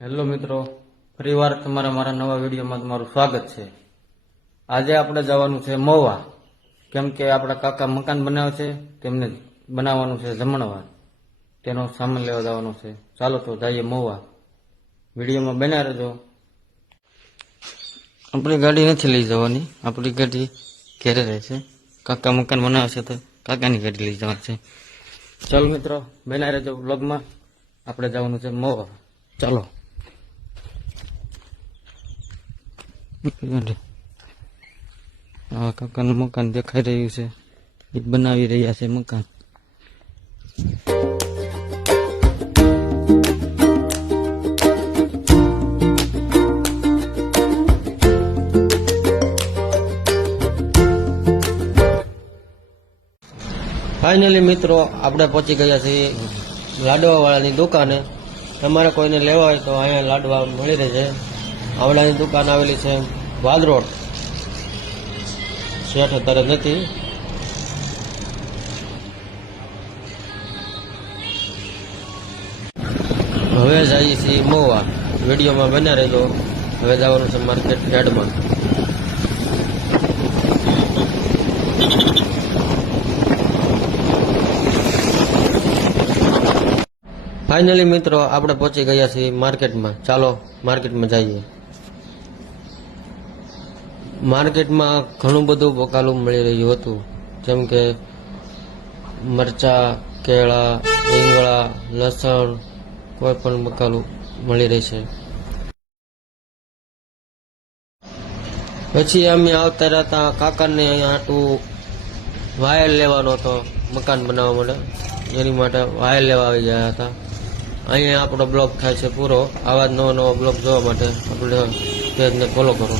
Hello મિત્રો, ફરીવાર તમારા મારા નવા વિડીયોમાં તમારું સ્વાગત છે। આજે આપણે જવાનું છે મહુવા, કેમ કે આપણા કાકા મકાન બનાવે છે, તેમને બનાવવાનું છે જમણવાર, તેનો સામાન લેવા જવાનું છે। ચાલો તો જઈએ મહુવા, વિડીયોમાં બન્યા રહેજો। આપણી ગાડી નથી લઈ જવાની, આપણી ગાડી ઘેરે રહેશે। કાકા મકાન બનાવે છે તો કાકાની ગાડી લઈ જવાની છે। ચાલો મિત્રો, બન્યા રહેજો વ્લોગમાં। આપણે જવાનું છે મહુવા, ચાલો। આ કાકાનું મકાન દેખાઈ રહ્યું છે, એ બનાવી રહ્યા છે મકાન। ફાઇનલી મિત્રો, આપણે પહોંચી ગયા છીએ લાડવા વાળાની દુકાને। તમારે કોઈને લેવા હોય તો અહીંયા લાડવા મળી રહેશે। આવડાની દુકાન આવેલી છે વાદરોડ, શેઠ અત્યારે નથી। હવે જઈએ છીએ મહુવા, વિડીયોમાં બન્યા રહેજો। હવે જવાનું છે માર્કેટ યાર્ડમાં। ફાઇનલી મિત્રો, આપણે પહોંચી ગયા છીએ માર્કેટમાં। ચાલો માર્કેટમાં જઈએ। માર્કેટમાં ઘણું બધું બકાલું મળી રહ્યું હતું, જેમ કે મરચા, કેળા, રીંગણા, લસણ, કોઈ પણ બકાલું મળી રહેશે। પછી અમે આવતા રહેતા કાકાને અહીંયા આટલું વાયર લેવાનો હતો મકાન બનાવવા માટે, એની માટે વાયર લેવા આવી ગયા હતા। અહીંયા આપણો બ્લોગ થાય છે પૂરો। આવા જ નવો બ્લોગ જોવા માટે આપણે પેજને ફોલો કરો।